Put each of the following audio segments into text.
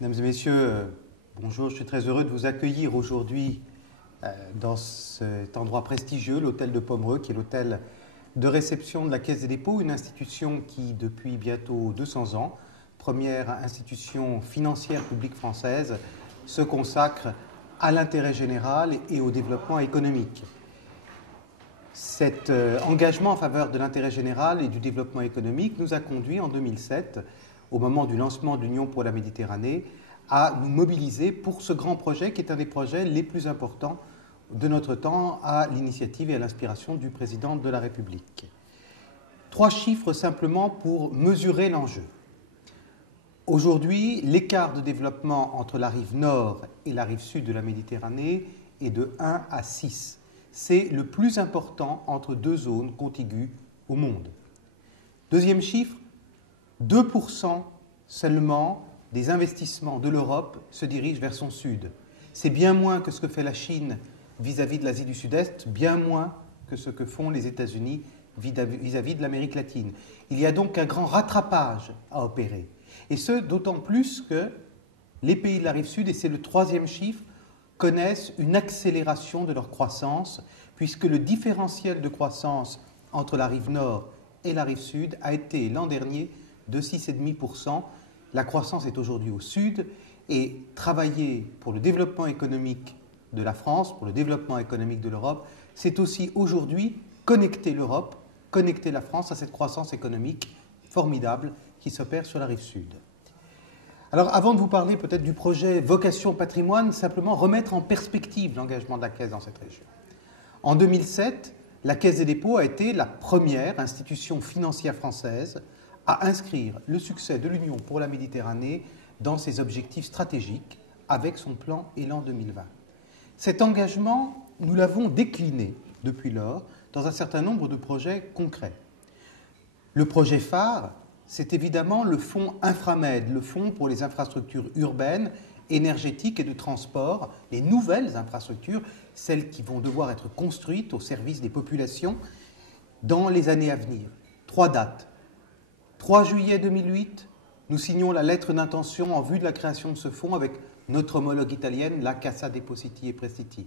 Mesdames et messieurs, bonjour, je suis très heureux de vous accueillir aujourd'hui dans cet endroit prestigieux, l'hôtel de Pomereux, qui est l'hôtel de réception de la Caisse des dépôts, une institution qui, depuis bientôt 200 ans, première institution financière publique française, se consacre à l'intérêt général et au développement économique. Cet engagement en faveur de l'intérêt général et du développement économique nous a conduit en 2007, au moment du lancement de l'Union pour la Méditerranée, à nous mobiliser pour ce grand projet qui est un des projets les plus importants de notre temps à l'initiative et à l'inspiration du président de la République. 3 chiffres simplement pour mesurer l'enjeu. Aujourd'hui, l'écart de développement entre la rive nord et la rive sud de la Méditerranée est de 1 à 6. C'est le plus important entre deux zones contiguës au monde. Deuxième chiffre, 2% seulement des investissements de l'Europe se dirigent vers son sud. C'est bien moins que ce que fait la Chine vis-à-vis de l'Asie du Sud-Est, bien moins que ce que font les États-Unis vis-à-vis de l'Amérique latine. Il y a donc un grand rattrapage à opérer. Et ce, d'autant plus que les pays de la rive sud, et c'est le 3e chiffre, connaissent une accélération de leur croissance, puisque le différentiel de croissance entre la rive nord et la rive sud a été l'an dernier de 6,5%. La croissance est aujourd'hui au sud, et travailler pour le développement économique de la France, pour le développement économique de l'Europe, c'est aussi aujourd'hui connecter l'Europe, connecter la France à cette croissance économique formidable qui s'opère sur la rive sud. Alors, avant de vous parler peut-être du projet Vocation Patrimoine, simplement remettre en perspective l'engagement de la Caisse dans cette région. En 2007, la Caisse des dépôts a été la première institution financière française à inscrire le succès de l'Union pour la Méditerranée dans ses objectifs stratégiques avec son plan Élan 2020. Cet engagement, nous l'avons décliné depuis lors dans un certain nombre de projets concrets. Le projet phare, c'est évidemment le fonds Inframed, le fonds pour les infrastructures urbaines, énergétiques et de transport, les nouvelles infrastructures, celles qui vont devoir être construites au service des populations dans les années à venir. 3 dates. 3 juillet 2008, nous signons la lettre d'intention en vue de la création de ce fonds avec notre homologue italienne, la Cassa Depositi e Prestiti.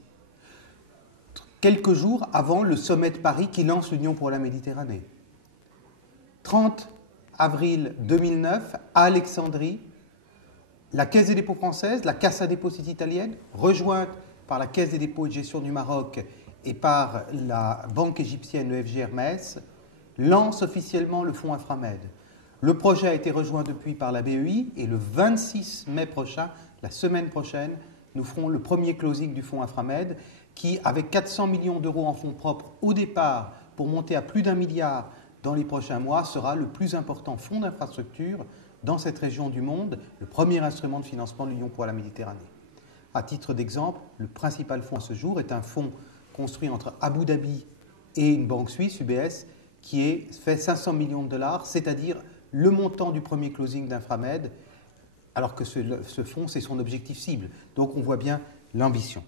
Quelques jours avant le sommet de Paris qui lance l'Union pour la Méditerranée. 30 avril 2009, à Alexandrie, la Caisse des dépôts française, la Cassa Depositi italienne, rejointe par la Caisse des dépôts et de gestion du Maroc et par la banque égyptienne EFG Hermès, lance officiellement le fonds Inframed. Le projet a été rejoint depuis par la BEI et le 26 mai prochain, la semaine prochaine, nous ferons le premier closing du fonds Inframed qui, avec 400 millions d'euros en fonds propres au départ pour monter à plus d'1 milliard dans les prochains mois, sera le plus important fonds d'infrastructure dans cette région du monde, le premier instrument de financement de l'Union pour la Méditerranée. À titre d'exemple, le principal fonds à ce jour est un fonds construit entre Abu Dhabi et une banque suisse, UBS, qui fait 500 millions de dollars, c'est-à-dire le montant du premier closing d'Inframed, alors que ce fonds, c'est son objectif cible. Donc on voit bien l'ambition.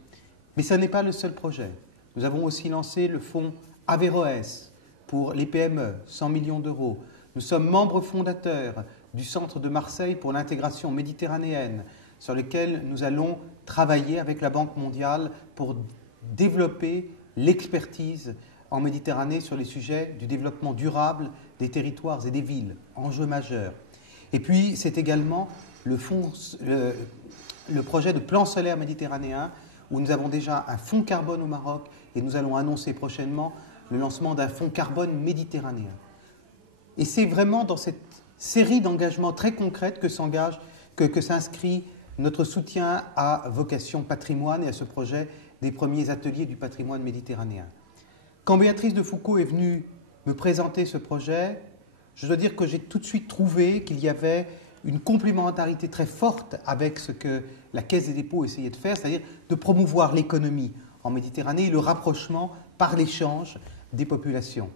Mais ce n'est pas le seul projet. Nous avons aussi lancé le fonds Averroès pour les PME, 100 millions d'euros. Nous sommes membres fondateurs du Centre de Marseille pour l'intégration méditerranéenne, sur lequel nous allons travailler avec la Banque mondiale pour développer l'expertise en Méditerranée sur les sujets du développement durable des territoires et des villes, enjeu majeur. Et puis, c'est également le projet de plan solaire méditerranéen, où nous avons déjà un fonds carbone au Maroc et nous allons annoncer prochainement le lancement d'un fonds carbone méditerranéen. Et c'est vraiment dans cette série d'engagements très concrètes que s'inscrit notre soutien à Vocation Patrimoine et à ce projet des premiers ateliers du patrimoine méditerranéen. Quand Béatrice de Foucauld est venue me présenter ce projet, je dois dire que j'ai tout de suite trouvé qu'il y avait une complémentarité très forte avec ce que la Caisse des dépôts essayait de faire, c'est-à-dire de promouvoir l'économie en Méditerranée et le rapprochement par l'échange des populations.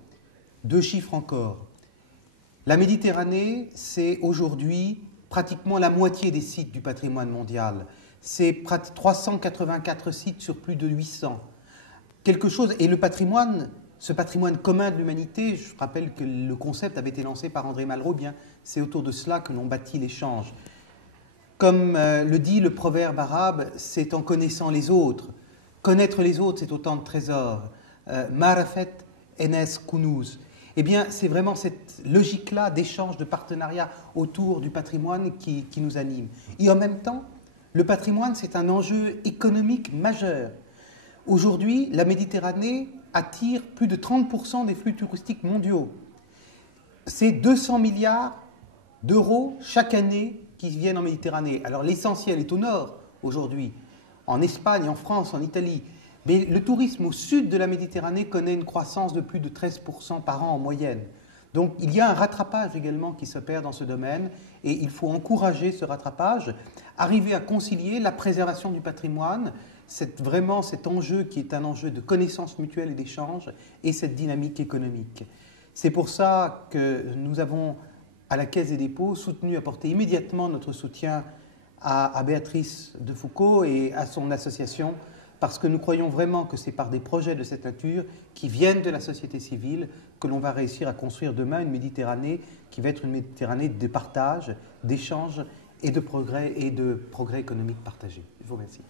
2 chiffres encore. La Méditerranée, c'est aujourd'hui pratiquement la moitié des sites du patrimoine mondial. C'est 384 sites sur plus de 800. Quelque chose, et le patrimoine, ce patrimoine commun de l'humanité, je rappelle que le concept avait été lancé par André Malraux, bien, c'est autour de cela que l'on bâtit l'échange. Comme le dit le proverbe arabe, c'est en connaissant les autres. Connaître les autres, c'est autant de trésors. Marafet enes kunuz. Eh bien, c'est vraiment cette logique-là d'échange, de partenariat autour du patrimoine qui nous anime. Et en même temps, le patrimoine, c'est un enjeu économique majeur. Aujourd'hui, la Méditerranée attire plus de 30% des flux touristiques mondiaux. C'est 200 milliards d'euros chaque année qui viennent en Méditerranée. Alors l'essentiel est au nord aujourd'hui, en Espagne, en France, en Italie. Mais le tourisme au sud de la Méditerranée connaît une croissance de plus de 13% par an en moyenne. Donc il y a un rattrapage également qui s'opère dans ce domaine et il faut encourager ce rattrapage, arriver à concilier la préservation du patrimoine, vraiment cet enjeu qui est un enjeu de connaissance mutuelle et d'échange et cette dynamique économique. C'est pour ça que nous avons, à la Caisse des dépôts, apporté immédiatement notre soutien à Béatrice de Foucauld et à son association, parce que nous croyons vraiment que c'est par des projets de cette nature qui viennent de la société civile que l'on va réussir à construire demain une Méditerranée qui va être une Méditerranée de partage, d'échange et de progrès économique partagé. Je vous remercie.